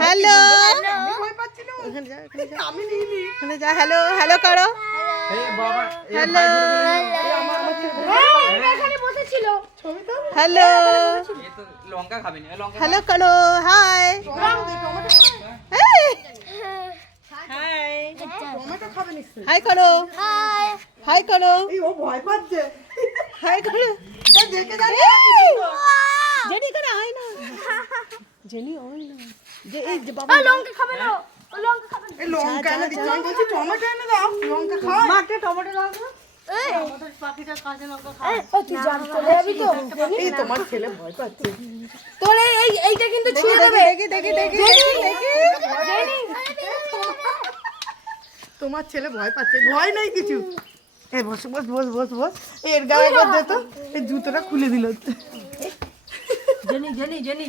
hello এখানে যা hello hello করো হ্যালো হ্যালো হ্যালো করো হাই হাই করো হাই করো হাই করো জেনি করে আয় না জেনি ওই না যে এই যে বাবা লঙ্কা খাবে না লঙ্কা খাবে না লঙ্কা এনে দিচ্ছি আমি বলছি টমেটো এনে দাও লঙ্কা খাও মাকে টমেটো দাও তো আমাদের পাখিটা কাঁচা লঙ্কা খায় তুই জান চলে যাবি তো এই তোমার ছেলে ভয় পাচ্ছে তোর এইটা কিন্তু ছুঁয়ে দেবে দেখি তোমার ছেলে ভয় পাচ্ছে ভয় নাই কিছু এই বস বস বস বস বস এর গায়ে একবার দে তো এই জুতোটা খুলে দিল জেনি